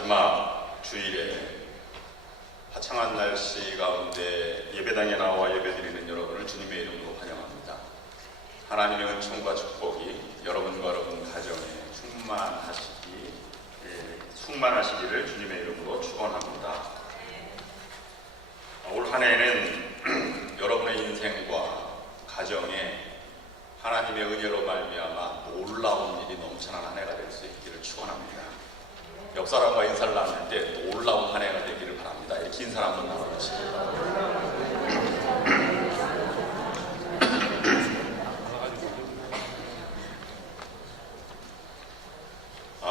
마지막 주일에 화창한 날씨 가운데 예배당에 나와 예배드리는 여러분을 주님의 이름으로 환영합니다. 하나님의 은총과 축복이 여러분과 여러분 가정에 충만하시기를 주님의 이름으로 축원합니다. 올 한 해는 여러분의 인생과 가정에 하나님의 은혜로 말미암아 놀라운 일이 넘쳐난 한 해가 될 수 있기를 축원합니다. 옆 사람과 인사를 나눌 때 놀라운 한 해가 되기를 바랍니다. 이렇게 인사를 한번 나눠주시기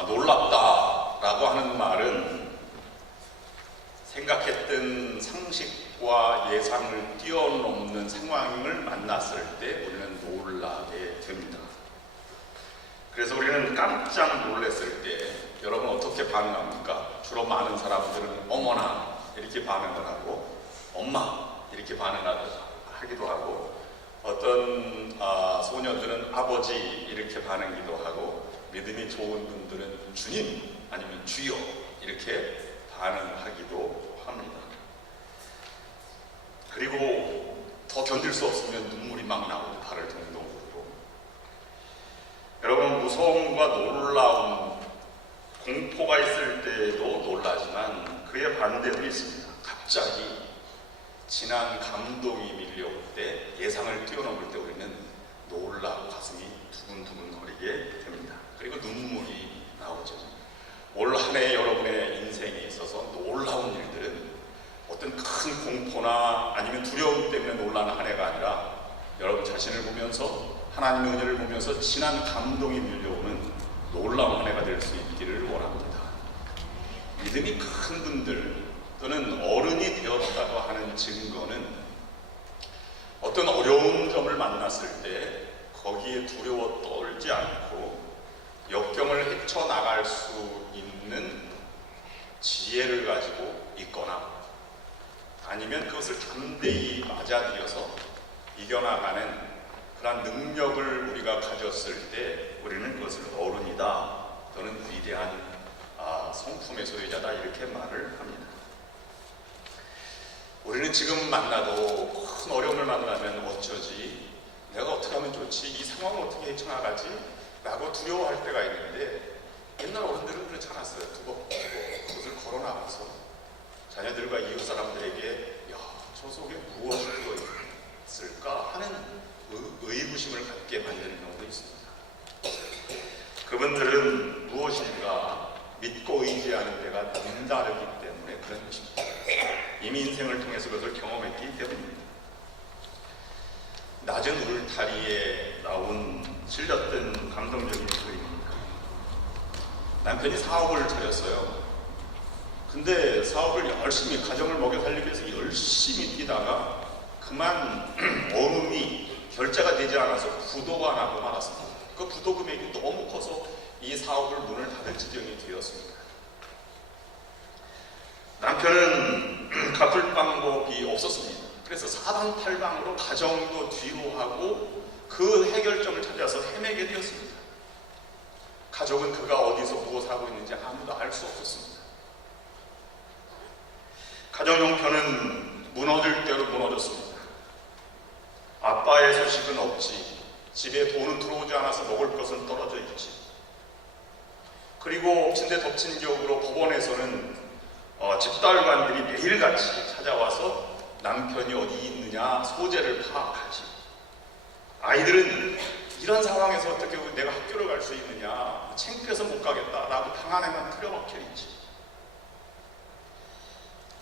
놀랍다라고 하는 말은 생각했던 상식과 예상을 뛰어넘는 상황을 만났을 때 우리는 놀라게 됩니다. 그래서 우리는 깜짝 놀랐을 때 여러분 어떻게 반응합니까? 주로 많은 사람들은 어머나 이렇게 반응을 하고 엄마 이렇게 반응하기도 하고 어떤 소녀들은 아버지 이렇게 반응기도 하고 믿음이 좋은 분들은 주님 아니면 주여 이렇게 반응하기도 합니다. 그리고 더 견딜 수 없으면 눈물이 막 나오고 발을 동동 굴고 여러분 무서움과 놀라움 공포가 있을 때도 놀라지만 그의 반대도 있습니다. 갑자기 진한 감동이 밀려올 때 예상을 뛰어넘을 때 우리는 놀라고 가슴이 두근두근 거리게 됩니다. 그리고 눈물이 나오죠. 올 한 해 여러분의 인생에 있어서 놀라운 일들은 어떤 큰 공포나 아니면 두려움 때문에 놀라는 한 해가 아니라 여러분 자신을 보면서 하나님의 은혜를 보면서 진한 감동이 밀려오는 놀라운 한 해가 될 수 있기를 원합니다. 믿음이 큰 분들 또는 어른이 되었다고 하는 증거는 어떤 어려운 점을 만났을 때 거기에 두려워 떨지 않고 역경을 헤쳐나갈 수 있는 지혜를 가지고 있거나 아니면 그것을 담대히 맞아들여서 이겨나가는 그런 능력을 우리가 가졌을 때 우리는 그것을 어른이다 또는 위대한 성품의 소유자다 이렇게 말을 합니다. 우리는 지금 만나도 큰 어려움을 만나면 어쩌지? 내가 어떻게 하면 좋지? 이 상황을 어떻게 헤쳐나가지? 라고 두려워할 때가 있는데 옛날 어른들은 그렇지 않았어요. 두벅두벅 그것을 걸어나가서 자녀들과 이웃 사람들에게 야, 저 속에 무엇이 들어있을까 하는 의구심을 갖게 만드는 경우도 있습니다. 그분들은 무엇인가 믿고 의지하는 데가 남다르기 때문에 그런 것입니다. 이미 인생을 통해서 그것을 경험했기 때문입니다. 낮은 울타리에 나온 실렸던 감동적인 소리입니다. 남편이 사업을 차렸어요. 근데 사업을 열심히 가정을 먹여 살리기 위해서 열심히 뛰다가 그만 어음이 결제가 되지 않아서 부도가 나고 말았습니다. 그 부도 금액이 너무 커서 이 사업을 문을 닫을 지경이 되었습니다. 남편은 갚을 방법이 없었습니다. 그래서 사방팔방으로 가정도 뒤로 하고 그 해결점을 찾아서 헤매게 되었습니다. 가족은 그가 어디서 무엇을 하고 있는지 아무도 알 수 없었습니다. 가정 형편은 무너질 대로 무너졌습니다. 아빠의 소식은 없지. 집에 돈은 들어오지 않아서 먹을 것은 떨어져 있지. 그리고 엎친 데 덮친 격으로 법원에서는 집달관들이 매일같이 찾아와서 남편이 어디 있느냐 소재를 파악하지. 아이들은 이런 상황에서 어떻게 내가 학교를 갈 수 있느냐 창피해서 못 가겠다라고 방 안에만 틀어박혀 있지.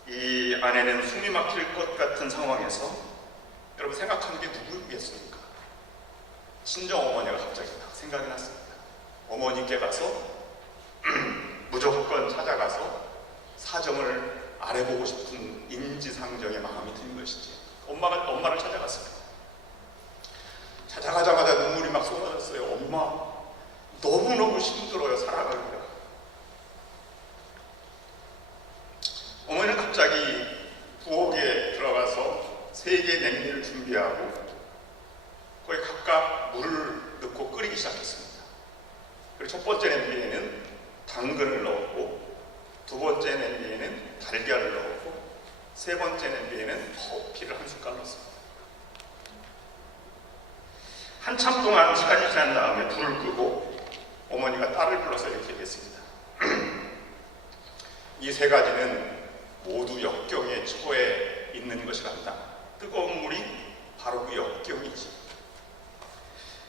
이 아내는 숨이 막힐 것 같은 상황에서 여러분 생각하는 게 누구겠습니까? 친정어머니가 갑자기 딱 생각이 났습니다. 어머니께 가서 무조건 찾아가서 사정을 알아보고 싶은 인지상정의 마음이 든 것이지. 엄마를 찾아갔습니다. 찾아가자마자 눈물이 막 쏟아졌어요. 엄마, 너무너무 힘들어요, 살아가기가. 어머니는 갑자기 부엌에 들어가서 3개의 냄비를 준비하고 거기에 각각 물을 넣고 끓이기 시작했습니다. 그리고 첫 번째 냄비에는 당근을 넣었고 두 세 번째 냄비에는 커피를 한 숟갈 넣었습니다. 한참 동안 시간이 지난 다음에 불을 끄고 어머니가 딸을 불러서 이렇게 얘기했습니다. 이 세 가지는 모두 역경의 처에 있는 것이란다. 뜨거운 물이 바로 그 역경이지.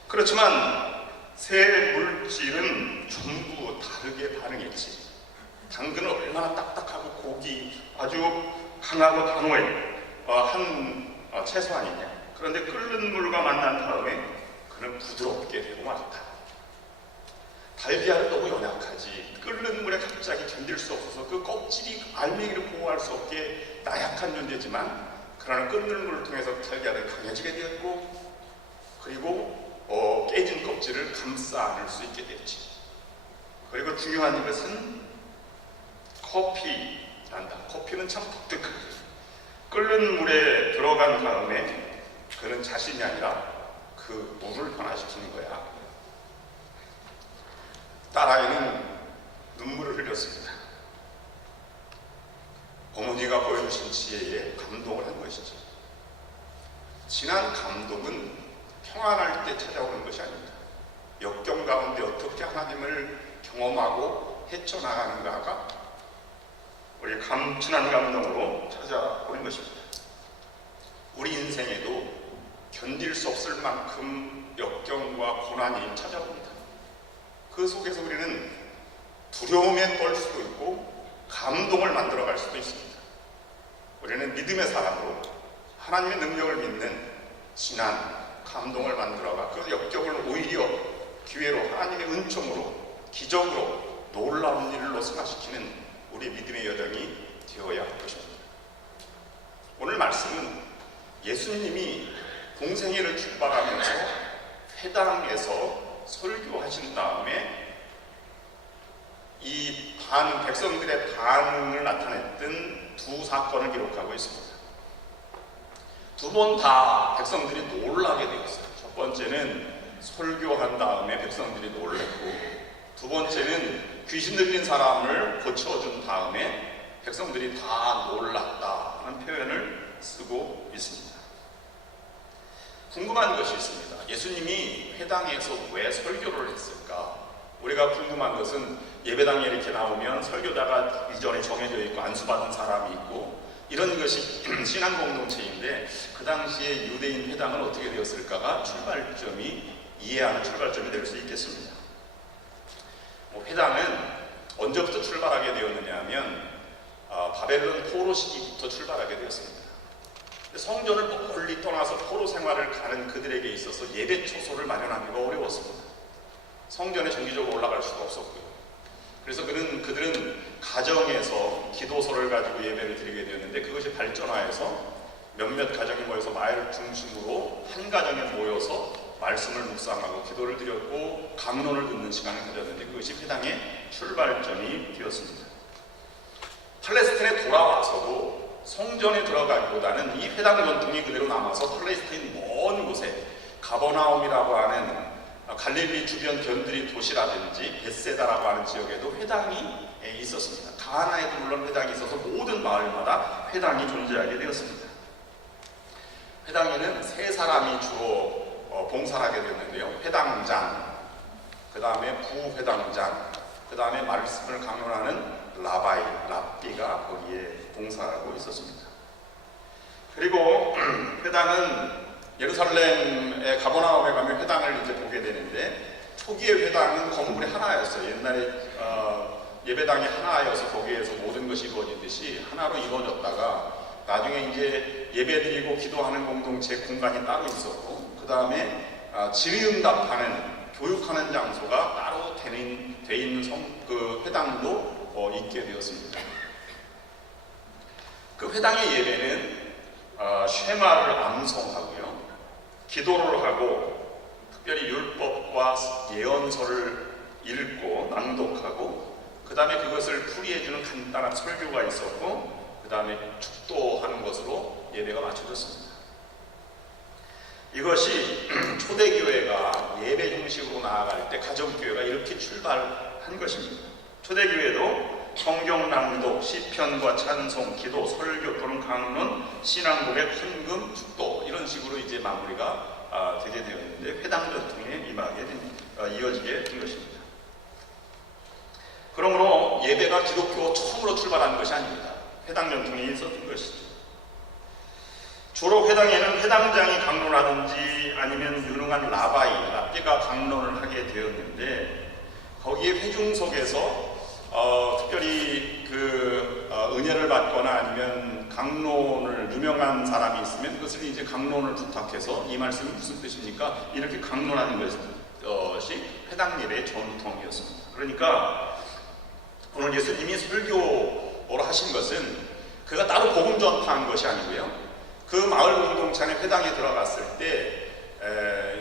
그렇지만 세 물질은 전부 다르게 반응했지. 당근은 얼마나 딱딱하고 고기 아주 강하고 강한 채소 아니냐. 그런데 끓는 물과 만난 다음에 그는 부드럽게 되고 말았다. 달걀은 너무 연약하지. 끓는 물에 갑자기 견딜 수 없어서 그 껍질이 알맹이를 보호할 수 없게 나약한 존재지만, 그러나 끓는 물을 통해서 달걀은 강해지게 되었고, 그리고 깨진 껍질을 감싸 안을 수 있게 됐지. 그리고 중요한 것은 커피란다. 커피는 참 독특하지. 끓는 물에 들어간 다음에 그는 자신이 아니라 그 물을 변화시키는 거야. 딸아이는 눈물을 흘렸습니다. 어머니가 보여주신 지혜에 감동을 한 것이죠. 진한 감동은 평안할 때 찾아오는 것이 아닙니다. 역경 가운데 어떻게 하나님을 경험하고 헤쳐나가는가가 우리 진한 감동으로 찾아오는 것입니다. 우리 인생에도 견딜 수 없을 만큼 역경과 고난이 찾아옵니다. 그 속에서 우리는 두려움에 떨 수도 있고 감동을 만들어갈 수도 있습니다. 우리는 믿음의 사람으로 하나님의 능력을 믿는 진한 감동을 만들어가 그 역경을 오히려 기회로, 하나님의 은총으로, 기적으로, 놀라운 일로 승화시키는 우리 믿음의 여정이 되어야 할 것입니다. 오늘 말씀은 예수님이 동생회를 출발하면서 회당에서 설교하신 다음에 이 백성들의 반응을 나타냈던 두 사건을 기록하고 있습니다. 두 번 다 백성들이 놀라게 되었어요. 첫 번째는 설교한 다음에 백성들이 놀랐고, 두 번째는 귀신 들린 사람을 고쳐준 다음에 백성들이 다 놀랐다는 표현을 쓰고 있습니다. 궁금한 것이 있습니다. 예수님이 회당에서 왜 설교를 했을까? 우리가 궁금한 것은 예배당에 이렇게 나오면 설교자가 이전에 정해져 있고 안수받은 사람이 있고 이런 것이 신앙 공동체인데, 그 당시에 유대인 회당은 어떻게 되었을까가 이해하는 출발점이 될 수 있겠습니다. 회당은 언제부터 출발하게 되었느냐 하면 바벨론 포로 시기부터 출발하게 되었습니다. 성전을 멀리 떠나서 포로 생활을 가는 그들에게 있어서 예배 초소를 마련하기가 어려웠습니다. 성전에 정기적으로 올라갈 수가 없었고요. 그래서 그들은 가정에서 기도소를 가지고 예배를 드리게 되었는데, 그것이 발전하여서 몇몇 가정이 모여서 마을 중심으로 한 가정에 모여서 말씀을 묵상하고 기도를 드렸고 강론을 듣는 시간을 가졌는데, 그것이 회당의 출발점이 되었습니다. 팔레스타인에 돌아와서도 성전에 들어가기보다는 이 회당 전통이 그대로 남아서 팔레스타인 먼 곳에 가버나움이라고 하는 갈릴리 주변 견들이 도시라든지 벳세다라고 하는 지역에도 회당이 있었습니다. 가나에도 물론 회당이 있어서 모든 마을마다 회당이 존재하게 되었습니다. 회당에는 세 사람이 주로 봉사를 하게 되었는데요. 회당장, 그 다음에 부회당장, 그 다음에 말씀을 강론하는 랍비가 거기에 봉사하고 있었습니다. 그리고 회당은 예루살렘의 가버나움에 가면 회당을 이제 보게 되는데, 초기의 회당은 건물이 하나였어요. 옛날에 예배당이 하나여서 거기에서 모든 것이 이루어지듯이 하나로 이루어졌다가, 나중에 이제 예배드리고 기도하는 공동체 공간이 따로 있었고, 그 다음에 질의응답하는 교육하는 장소가 따로 돼 있는 그 회당도 있게 되었습니다. 그 회당의 예배는 쉐마를 암송하고요, 기도를 하고, 특별히 율법과 예언서를 읽고 낭독하고, 그 다음에 그것을 풀이해주는 간단한 설교가 있었고, 그 다음에 축도하는 것으로 예배가 마쳐졌습니다. 이것이 초대교회가 예배 형식으로 나아갈 때 가정교회가 이렇게 출발한 것입니다. 초대교회도 성경 낭독, 시편과 찬송, 기도, 설교 또는 강론, 신앙고백, 헌금, 축도 이런 식으로 이제 마무리가 되게 되었는데 회당 전통에 이어지게 된 것입니다. 그러므로 예배가 기독교 처음으로 출발한 것이 아닙니다. 회당 전통이 있었던 것이죠. 주로 회당에는 회당장이 강론하든지 아니면 유능한 랍비가 강론을 하게 되었는데 거기에 회중석에서 특별히 은혜를 받거나 아니면 강론을 유명한 사람이 있으면 그것을 이제 강론을 부탁해서 이 말씀이 무슨 뜻입니까? 이렇게 강론하는 것이 회당 예배의 전통이었습니다. 그러니까 오늘 예수님이 설교를 하신 것은 그가 따로 복음 전파한 것이 아니고요. 그 마을 공동체의 회당에 들어갔을 때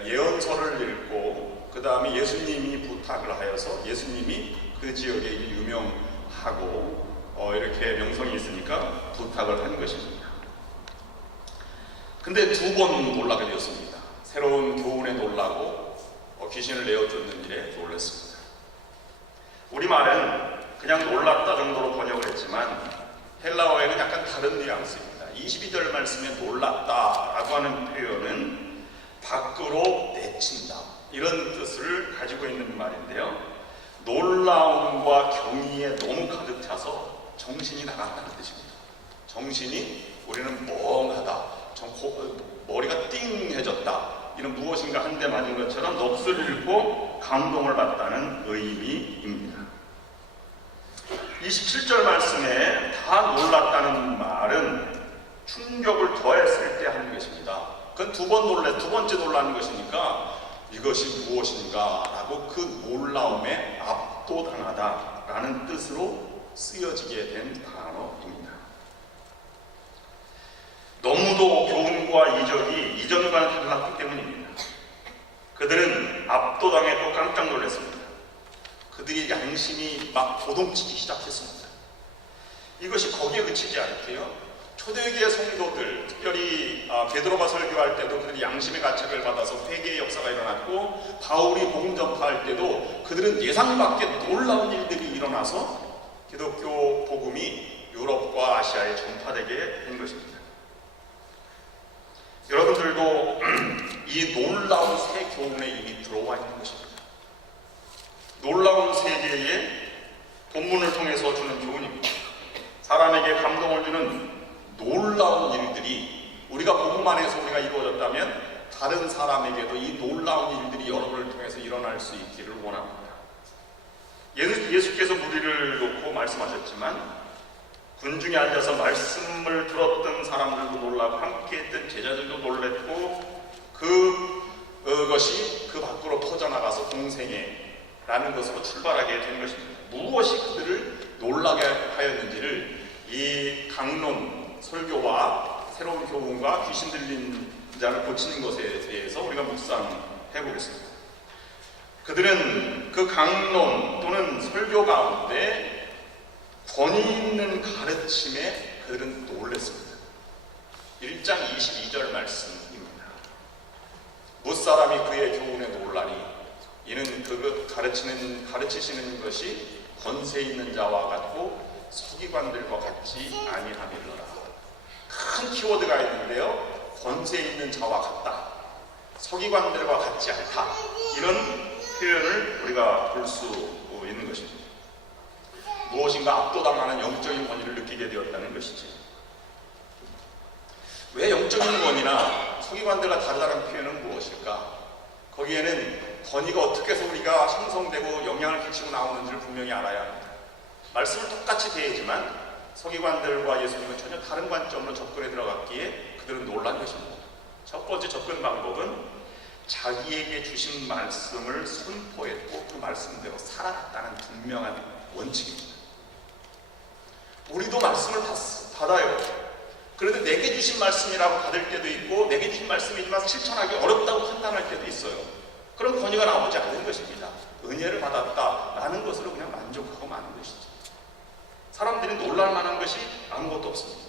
예언서를 읽고 그 다음에 예수님이 부탁을 하여서 예수님이 그 지역에 유명하고 이렇게 명성이 있으니까 부탁을 한 것입니다. 근데 두 번 놀라게 되었습니다. 새로운 교훈에 놀라고 귀신을 내어쫓는 일에 놀랐습니다. 우리말은 그냥 놀랐다 정도로 번역을 했지만 헬라어에는 약간 다른 뉘앙스입니다. 22절 말씀에 놀랐다라고 하는 표현은 밖으로 내친다 이런 뜻을 가지고 있는 말인데요. 놀라움과 경이에 너무 가득 차서 정신이 나간다는 뜻입니다. 정신이 우리는 멍하다, 머리가 띵해졌다 이런 무엇인가 한 대 맞은 것처럼 넋을 잃고 감동을 받다는 의미입니다. 27절 말씀에 다 놀랐다는 말은 충격을 더했을 때 하는 것입니다. 그건 두 번째 놀라는 것이니까 이것이 무엇인가 라고 그 놀라움에 압도당하다 라는 뜻으로 쓰여지게 된 단어입니다. 너무도 교훈과 이적이 이전과는 달랐기 때문입니다. 그들은 압도당했고 깜짝 놀랐습니다. 그들의 양심이 막 도동치기 시작했습니다. 이것이 거기에 그치지 않게요. 초대교회 성도들, 특별히 베드로가 설교할 때도 그들이 양심의 가책을 받아서 회개의 역사가 일어났고 바울이 복음 전파할 때도 그들은 예상 밖의 놀라운 일들이 일어나서 기독교 복음이 유럽과 아시아에 전파되게 된 것입니다. 여러분들도 이 놀라운 새 교훈에 이미 들어와 있는 것입니다. 놀라운 세계에 본문을 통해서 주는 교훈입니다. 사람에게 감동을 주는 놀라운 일들이 우리가 복음 안에서 우리가 이루어졌다면 다른 사람에게도 이 놀라운 일들이 여러분을 통해서 일어날 수 있기를 원합니다. 예수께서 무리를 놓고 말씀하셨지만 군중에 앉아서 말씀을 들었던 사람들도 놀라고 함께했던 제자들도 놀랬고 그것이 그 밖으로 퍼져나가서 공생애라는 것으로 출발하게 된 것입니다. 무엇이 그들을 놀라게 하였는지를 이 강론 설교와 새로운 교훈과 귀신 들린 자를 고치는 것에 대해서 우리가 묵상해 보겠습니다. 그들은 그 강론 또는 설교 가운데 권위 있는 가르침에 그들은 놀랐습니다. 1장 22절 말씀입니다. 무사람이 그의 교훈에 놀라니 이는 그 가르치시는 것이 권세 있는 자와 같고 서기관들과 같지 아니하밀러라. 큰 키워드가 있는데요. 권세 있는 자와 같다. 서기관들과 같지 않다. 이런 표현을 우리가 볼 수 있는 것입니다. 무엇인가 압도당하는 영적인 권위를 느끼게 되었다는 것이지. 왜 영적인 권위나 서기관들과 다르다는 표현은 무엇일까? 거기에는 권위가 어떻게 해서 우리가 형성되고 영향을 끼치고 나오는지를 분명히 알아야 합니다. 말씀을 똑같이 대하지만 서기관들과 예수님은 전혀 다른 관점으로 접근에 들어갔기에 그들은 놀란 것입니다. 첫 번째 접근 방법은 자기에게 주신 말씀을 선포했고 그 말씀대로 살아갔다는 분명한 원칙입니다. 우리도 말씀을 받아요. 그런데 내게 주신 말씀이라고 받을 때도 있고 내게 주신 말씀이지만 실천하기 어렵다고 판단할 때도 있어요. 그런 권위가 나오지 않는 것입니다. 은혜를 받았다라는 것으로 그냥 만족하고 마는 것이죠. 사람들이 놀랄 만한 것이 아무것도 없습니다.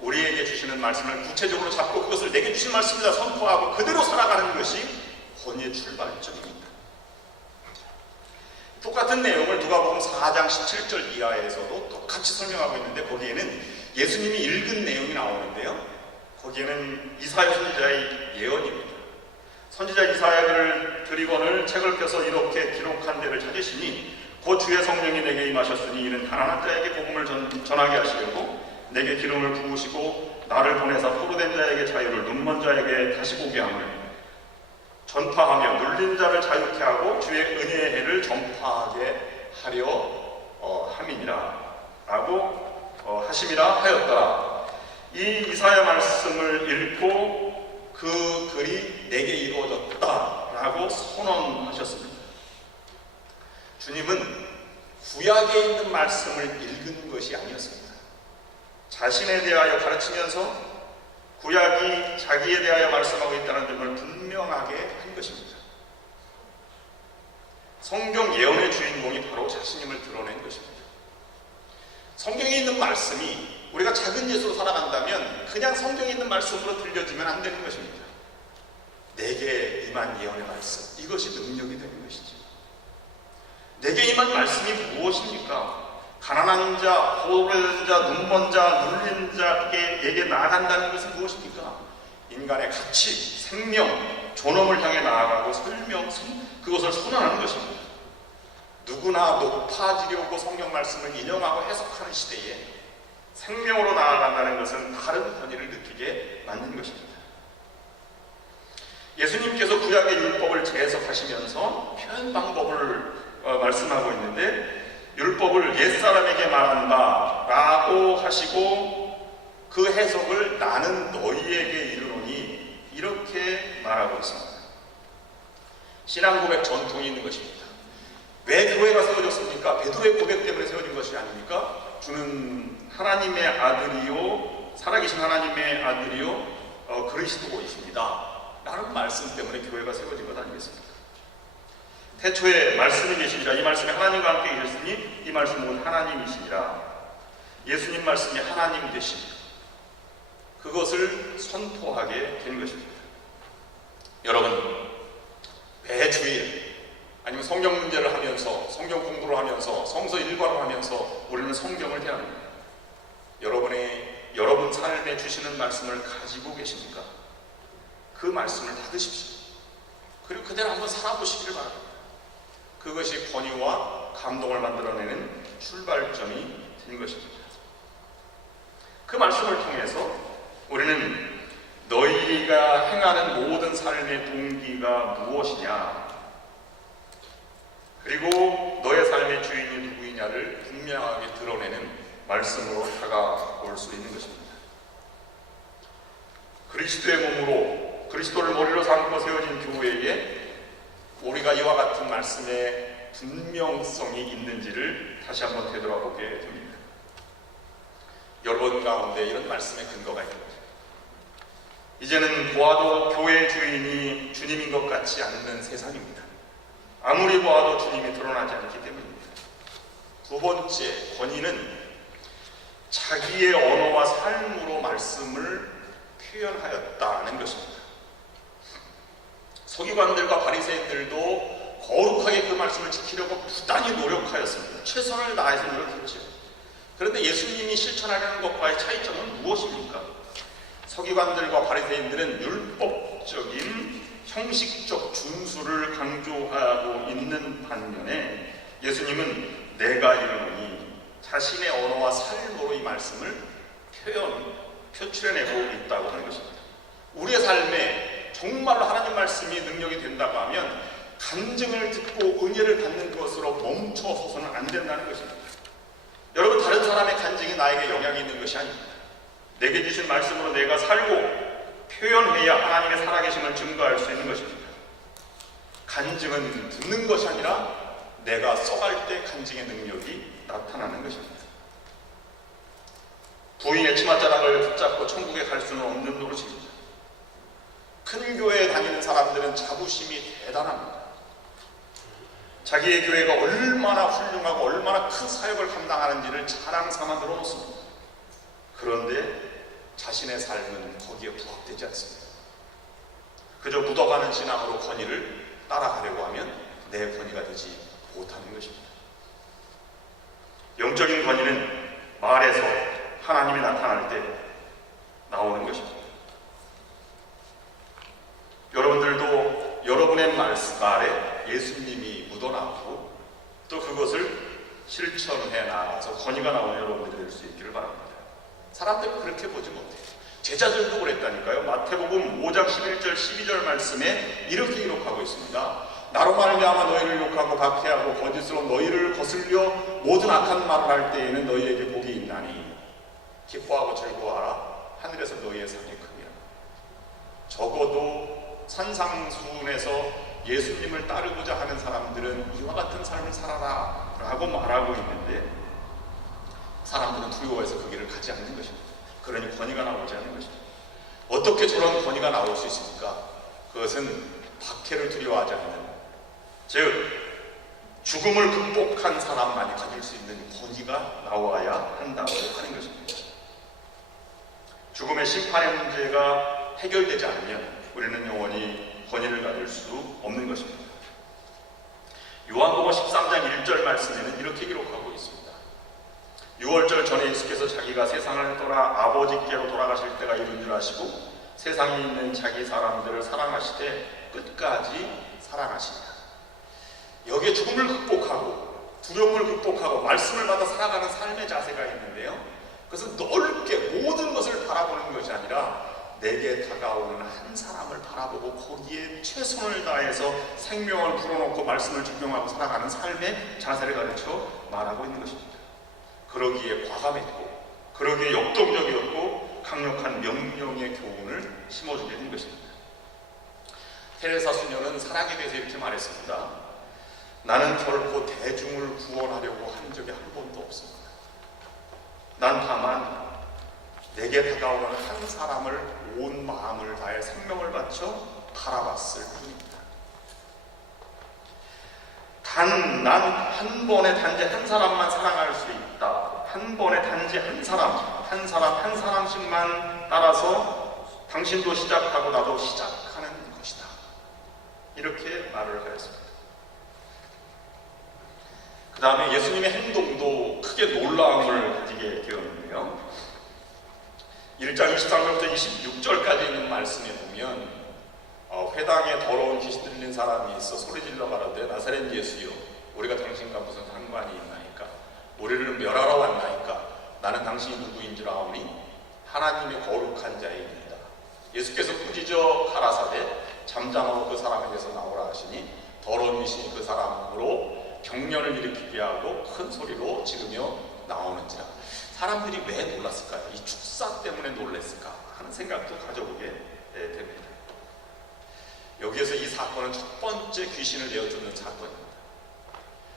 우리에게 주시는 말씀을 구체적으로 잡고 그것을 내게 주신 말씀이다 선포하고 그대로 살아가는 것이 권위의 출발점입니다. 똑같은 내용을 누가복음 4장 17절 이하에서도 똑같이 설명하고 있는데 거기에는 예수님이 읽은 내용이 나오는데요. 거기에는 이사야 선지자의 예언입니다. 선지자 이사야를 드리건을 책을 펴서 이렇게 기록한 데를 찾으시니 곧 주의 성령이 내게 임하셨으니 이는 가난한 자에게 복음을 전하게 하시려고 내게 기름을 부으시고 나를 보내사 포로된 자에게 자유를 눈먼 자에게 다시 보게 함을 전파하며 눌린 자를 자유케 하고 주의 은혜의 해를 전파하게 하려 함이니라 라고 하심이라 하였더라. 이 이사야 말씀을 읽고 그 글이 내게 이루어졌다 라고 선언하셨습니다. 주님은 구약에 있는 말씀을 읽은 것이 아니었습니다. 자신에 대하여 가르치면서 구약이 자기에 대하여 말씀하고 있다는 점을 분명하게 한 것입니다. 성경 예언의 주인공이 바로 자신임을 드러낸 것입니다. 성경에 있는 말씀이 우리가 작은 예수로 살아간다면 그냥 성경에 있는 말씀으로 들려지면 안 되는 것입니다. 내게 임한 예언의 말씀, 이것이 능력이 되는 것이죠. 내게 임한 말씀이 무엇입니까? 가난한 자, 포로된 자, 눈먼 자, 눌린 자에게 나아간다는 것은 무엇입니까? 인간의 가치, 생명, 존엄을 향해 나아가고 그것을 선언하는 것입니다. 누구나 높아지려고 성경 말씀을 인용하고 해석하는 시대에 생명으로 나아간다는 것은 다른 권위를 느끼게 만든 것입니다. 예수님께서 구약의 율법을 재해석하시면서 표현 방법을 말씀하고 있는데 율법을 옛사람에게 말한다 라고 하시고 그 해석을 나는 너희에게 이르노니 이렇게 말하고 있습니다. 신앙고백 전통이 있는 것입니다. 왜 교회가 세워졌습니까? 베드로의 고백 때문에 세워진 것이 아닙니까? 주는 하나님의 아들이요 살아계신 하나님의 아들이요 그리스도이십니다 라는 말씀 때문에 교회가 세워진 것 아니겠습니까? 태초에 말씀이 계시니라 이 말씀이 하나님과 함께 계셨으니 이 말씀은 하나님이시니라. 예수님 말씀이 하나님 되십니다. 그것을 선포하게 된 것입니다. 여러분, 매주일 아니면 성경 문제를 하면서 성경 공부를 하면서 성서 일과를 하면서 우리는 성경을 대합니다. 여러분 삶에 주시는 말씀을 가지고 계십니까? 그 말씀을 받으십시오. 그리고 그대로 한번 살아보시기를 바랍니다. 그것이 권위와 감동을 만들어내는 출발점이 된 것입니다. 그 말씀을 통해서 우리는 너희가 행하는 모든 삶의 동기가 무엇이냐, 그리고 너의 삶의 주인이 누구이냐를 분명하게 드러내는 말씀으로 다가올 수 있는 것입니다. 그리스도의 몸으로 그리스도를 머리로 삼고 세워진 교회에 우리가 이와 같은 말씀의 분명성이 있는지를 다시 한번 되돌아보게 됩니다. 여러분 가운데 이런 말씀의 근거가 있는 거죠. 이제는 보아도 교회의 주인이 주님인 것 같지 않는 세상입니다. 아무리 보아도 주님이 드러나지 않기 때문입니다. 두 번째 권위는 자기의 언어와 삶으로 말씀을 표현하였다는 것입니다. 서기관들과 바리새인들도 거룩하게 그 말씀을 지키려고 부단히 노력하였습니다. 최선을 다해서 노력했죠. 그런데 예수님이 실천하려는 것과의 차이점은 무엇입니까? 서기관들과 바리새인들은 율법적인 형식적 준수를 강조하고 있는 반면에 예수님은 내가 이르노니 자신의 언어와 삶으로 이 말씀을 표출해내고 있다고 하는 것입니다. 우리의 삶에 정말로 하나님 말씀이 능력이 된다고 하면 간증을 듣고 은혜를 받는 것으로 멈춰서서는 안 된다는 것입니다. 여러분, 다른 사람의 간증이 나에게 영향이 있는 것이 아닙니다. 내게 주신 말씀으로 내가 살고 표현해야 하나님의 살아계심을 증거할 수 있는 것입니다. 간증은 듣는 것이 아니라 내가 써갈 때 간증의 능력이 나타나는 것입니다. 부인의 치맛자락을 붙잡고 천국에 갈 수는 없는 노릇입니다. 큰 교회에 다니는 사람들은 자부심이 대단합니다. 자기의 교회가 얼마나 훌륭하고 얼마나 큰 사역을 감당하는지를 자랑 삼아 늘어놓습니다. 그런데 자신의 삶은 거기에 부합되지 않습니다. 그저 묻어가는 신앙으로 권위를 따라가려고 하면 내 권위가 되지 못하는 것입니다. 영적인 권위는 말에서 하나님이 나타날 때 나오는 것입니다. 여러분들도 여러분의 말에 예수님이 묻어나고 또 그것을 실천해 나가서 권위가 나오는 여러분들이 될 수 있기를 바랍니다. 사람들은 그렇게 보지 못해요. 제자들도 그랬다니까요. 마태복음 5장 11절 12절 말씀에 이렇게 기록하고 있습니다. 나로 말미암아 너희를 욕하고 박해하고 거짓으로 너희를 거슬려 모든 악한 말을 할 때에는 너희에게 복이 있나니 기뻐하고 즐거워하라. 하늘에서 너희의 상이 크니라. 적어도 산상수훈에서 예수님을 따르고자 하는 사람들은 이와 같은 삶을 살아라 라고 말하고 있는데 사람들은 두려워해서 그 길을 가지 않는 것입니다. 그러니 권위가 나오지 않는 것입니다. 어떻게 저런 권위가 나올 수 있습니까? 그것은 박해를 두려워하지 않는, 즉 죽음을 극복한 사람만이 가질 수 있는 권위가 나와야 한다고 하는 것입니다. 죽음의 심판의 문제가 해결되지 않으면 우리는 영원히 권위를 가질 수 없는 것입니다. 요한복음 13장 1절 말씀에는 이렇게 기록하고 있습니다. 6월절 전에 예수께서 자기가 세상을 떠나 아버지께로 돌아가실 때가 이른 줄 아시고 세상에 있는 자기 사람들을 사랑하시되 끝까지 사랑하시니라. 여기에 죽음을 극복하고 두려움을 극복하고 말씀을 받아 살아가는 삶의 자세가 있는데요, 그것은 넓게 모든 것을 바라보는 것이 아니라 내게 다가오는 한 사람을 바라보고 거기에 최선을 다해서 생명을 불어넣고 말씀을 적용하고 살아가는 삶의 자세를 가르쳐 말하고 있는 것입니다. 그러기에 과감했고 그러기에 역동적이었고 강력한 명령의 교훈을 심어주게 된 것입니다. 테레사 수녀는 사랑에 대해서 이렇게 말했습니다. 나는 결코 대중을 구원하려고 한 적이 한 번도 없습니다. 난 다만 내게 다가오는 한 사람을 온 마음을 다해 생명을 바쳐 바라봤을 뿐입니다. 난 한 번에 단지 한 사람만 사랑할 수 있다. 한 번에 단지 한 사람씩만 따라서 당신도 시작하고 나도 시작하는 것이다. 이렇게 말을 하였습니다. 그 다음에 예수님의 행동도 크게 놀라움을 가지게 되었는데요. 1장 23절부터 26절까지 있는 말씀에 보면 회당에 더러운 귀신 들린 사람이 있어 소리질러 가라되 나사렛 예수여 우리가 당신과 무슨 상관이 있나이까? 우리를 멸하러 왔나이까? 나는 당신이 누구인 줄 아오니 하나님의 거룩한 자이니이다. 예수께서 꾸짖어 가라사대 잠잠하고 그 사람에게서 나오라 하시니 더러운 귀신이 그 사람으로 경련을 일으키게 하고 큰 소리로 지르며 나오는지라. 사람들이 왜 놀랐을까요? 이 축사 때문에 놀랐을까 하는 생각도 가져보게 됩니다. 여기에서 이 사건은 첫 번째 귀신을 내어쫓는 사건입니다.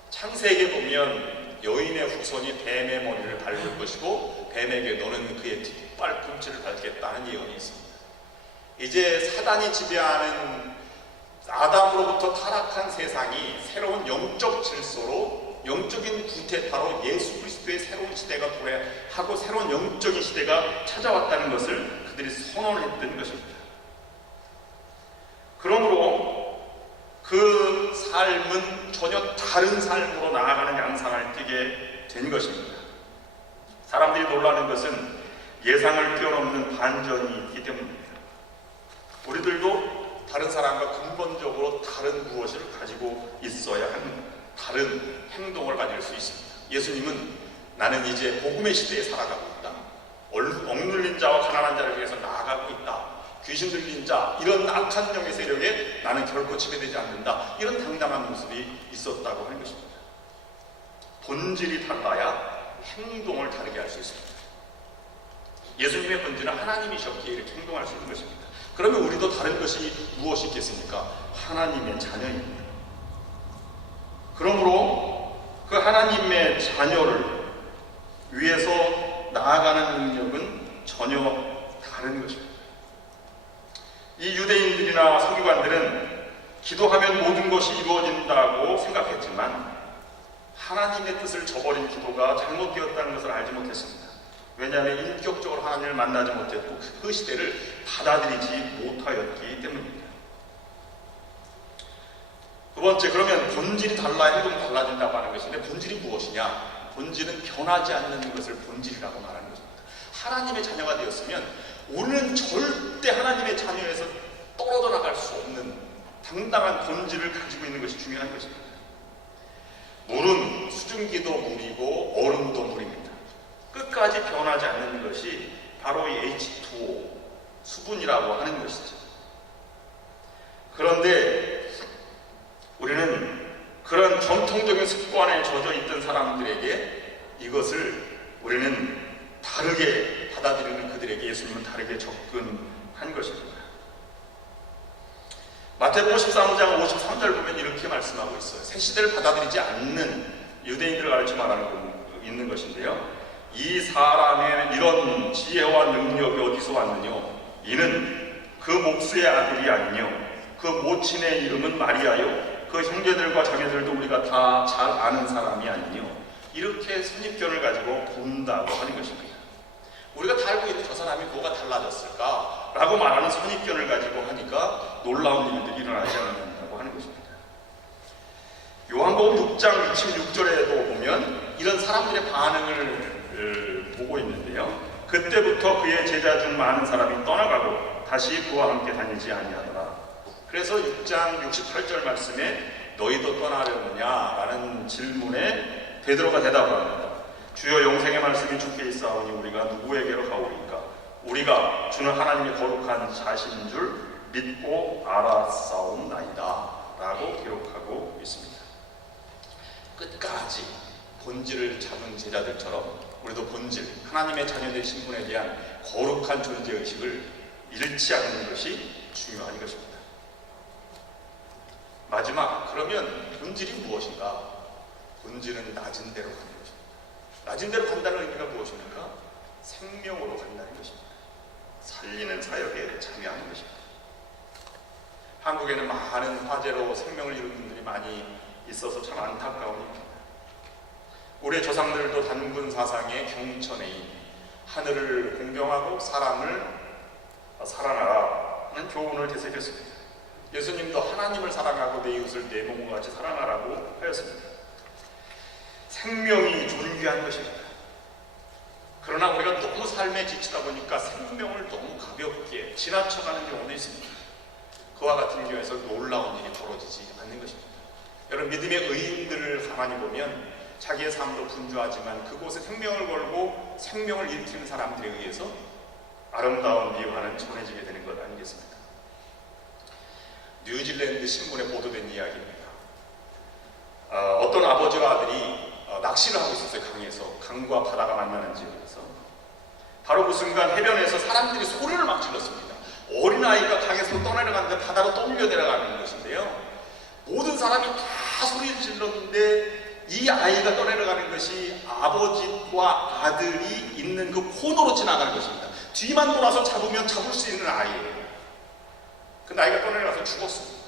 창세기에 보면 여인의 후손이 뱀의 머리를 밟을 것이고 뱀에게 너는 그의 뒷발꿈치를 밟겠다는 예언이 있습니다. 이제 사단이 지배하는 아담으로부터 타락한 세상이 새로운 영적 질서로 영적인 구테타로 예수 그리스도의 새로운 시대가 도래하고 새로운 영적인 시대가 찾아왔다는 것을 그들이 선언했던 것입니다. 그러므로 그 삶은 전혀 다른 삶으로 나아가는 양상을 띠게 된 것입니다. 사람들이 놀라는 것은 예상을 뛰어넘는 반전이 있기 때문입니다. 우리들도 다른 사람과 근본적으로 다른 무엇을 가지고 있어야 하는 다른 행동을 가질 수 있습니다. 예수님은 나는 이제 복음의 시대에 살아가고 있다. 억눌린 자와 가난한 자를 위해서 나아가고 있다. 귀신 들린 자, 이런 악한 영의 세력에 나는 결코 지배되지 않는다. 이런 당당한 모습이 있었다고 하는 것입니다. 본질이 달라야 행동을 다르게 할 수 있습니다. 예수님의 본질은 하나님이셨기에 이렇게 행동할 수 있는 것입니다. 그러면 우리도 다른 것이 무엇이 있겠습니까? 하나님의 자녀입니다. 그러므로 그 하나님의 자녀를 위해서 나아가는 능력은 전혀 다른 것입니다. 이 유대인들이나 서기관들은 기도하면 모든 것이 이루어진다고 생각했지만 하나님의 뜻을 저버린 기도가 잘못되었다는 것을 알지 못했습니다. 왜냐하면 인격적으로 하나님을 만나지 못했고 그 시대를 받아들이지 못하였기 때문입니다. 두 번째, 그러면 본질이 달라야 행동이 달라진다고 하는 것인데 본질이 무엇이냐? 본질은 변하지 않는 것을 본질이라고 말하는 것입니다. 하나님의 자녀가 되었으면 우리는 절대 하나님의 자녀에서 떨어져 나갈 수 없는 당당한 본질을 가지고 있는 것이 중요한 것입니다. 물은 수증기도 물이고 얼음도 물입니다. 끝까지 변하지 않는 것이 바로 이 H2O, 수분이라고 하는 것이죠. 그런데 우리는 그런 전통적인 습관에 젖어 있던 사람들에게 이것을 우리는 다르게 받아들이는 그들에게 예수님은 다르게 접근한 것입니다. 마태복음 13장 53절 보면 이렇게 말씀하고 있어요. 새 시대를 받아들이지 않는 유대인들을 가르쳐 말하고 있는 것인데요. 이 사람의 이런 지혜와 능력이 어디서 왔느뇨? 이는 그 목수의 아들이 아니뇨? 그 모친의 이름은 마리아요? 그 형제들과 자매들도 우리가 다 잘 아는 사람이 아니뇨? 이렇게 선입견을 가지고 본다고 하는 것입니다. 우리가 다 알고 있는 저 사람이 뭐가 달라졌을까? 라고 말하는 선입견을 가지고 하니까 놀라운 일들이 일어나지 않는다고 하는 것입니다. 요한복음 6장 26절에도 보면 이런 사람들의 반응을 보고 있는데요. 그때부터 그의 제자 중 많은 사람이 떠나가고 다시 그와 함께 다니지 아니하더라. 그래서 6장 68절 말씀에 너희도 떠나려느냐? 라는 질문에 베드로가 대답합니다. 주여 영생의 말씀이 주께 있사오니 우리가 누구에게로 가오리까? 우리가 주는 하나님의 거룩한 자신인 줄 믿고 알았사옵나이다 라고 기록하고 있습니다. 끝까지 본질을 잡은 제자들처럼 우리도 본질, 하나님의 자녀된 신분에 대한 거룩한 존재의식을 잃지 않는 것이 중요한 것입니다. 마지막, 그러면 본질이 무엇인가? 본질은 낮은 대로 가는 것입니다. 낮은 대로 간다는 의미가 무엇입니까? 생명으로 간다는 것입니다. 살리는 사역에 참여하는 것입니다. 한국에는 많은 화재로 생명을 잃은 분들이 많이 있어서 참 안타까운 일입니다. 우리의 조상들도 단군 사상의 경천의 하늘을 공경하고 사람을 사랑하라는 교훈을 되새겼습니다. 예수님도 하나님을 사랑하고 내 이웃을 내 몸과 같이 사랑하라고 하였습니다. 생명이 존귀한 것입니다. 그러나 우리가 너무 삶에 지치다 보니까 생명을 너무 가볍게 지나쳐가는 경우도 있습니다. 그와 같은 경우에서 놀라운 일이 벌어지지 않는 것입니다. 여러분, 믿음의 의인들을 가만히 보면 자기의 삶도 분주하지만 그곳에 생명을 걸고 생명을 일으키는 사람들에 의해서 아름다운 미화는 전해지게 되는 것 아니겠습니까? 뉴질랜드 신문에 보도된 이야기입니다. 어떤 아버지와 아들이 낚시를 하고 있었어요. 강과 바다가 만나는 지역에서. 바로 그 순간 해변에서 사람들이 소리를 막 질렀습니다. 어린아이가 강에서 떠내려가는데 바다로 떠밀려 내려가는 것인데요. 모든 사람이 다 소리를 질렀는데 이 아이가 떠내려가는 것이 아버지와 아들이 있는 그 코너로 지나가는 것입니다. 뒤만 돌아서 잡으면 잡을 수 있는 아이예요. 그 아이가 떠내려가서 죽었습니다.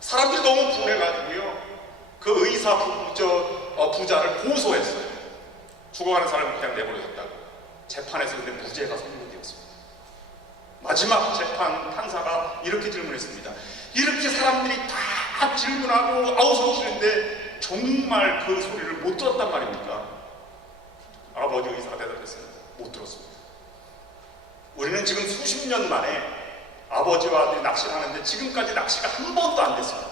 사람들이 너무 분해가지고요. 그 의사 부자를 고소했어요. 죽어가는 사람을 그냥 내버려뒀다고. 재판에서 근데 무죄가 선고되었습니다. 마지막 재판 판사가 이렇게 질문했습니다. 이렇게 사람들이 다 질문하고 아우성 치는데 정말 그 소리를 못 들었단 말입니까? 아버지 의사가 대답했어요. 못 들었습니다. 우리는 지금 수십 년 만에 아버지와 아들이 낚시를 하는데 지금까지 낚시가 한 번도 안 됐습니다.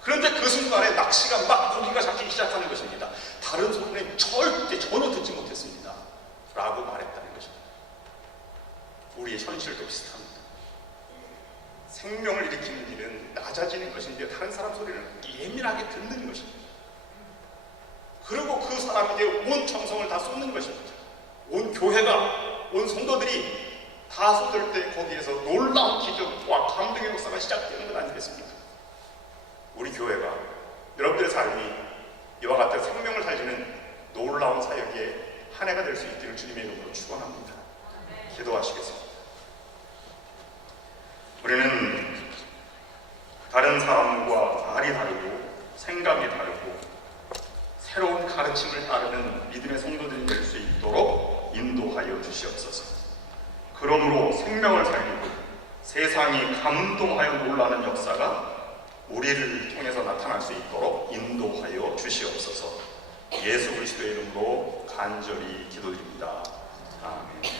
그런데 그 순간에 낚시가 막 고기가 잡히기 시작하는 것입니다. 다른 소리는 절대 전혀 듣지 못했습니다. 라고 말했다는 것입니다. 우리의 현실도 비슷합니다. 생명을 일으키는 일은 낮아지는 것인데 다른 사람 소리를 예민하게 듣는 것입니다. 그리고 그 사람에게 온 정성을 다 쏟는 것입니다. 온 교회가, 온 성도들이 다 쏟을 때 거기에서 놀라운 기적과 감동의 역사가 시작되는 것 아니겠습니까? 우리 교회가, 여러분들의 삶이 이와 같은 생명을 살리는 놀라운 사역의 한 해가 될 수 있기를 주님의 이름으로 축원합니다. 기도하시겠습니다. 우리는 다른 사람과 말이 다르고 생각이 다르고 새로운 가르침을 따르는 믿음의 성도들이 될 수 있도록 인도하여 주시옵소서. 그러므로 생명을 살리고 세상이 감동하여 놀라는 역사가 우리를 통해서 나타날 수 있도록 인도하여 주시옵소서. 예수 그리스도의 이름으로 간절히 기도드립니다. 아멘.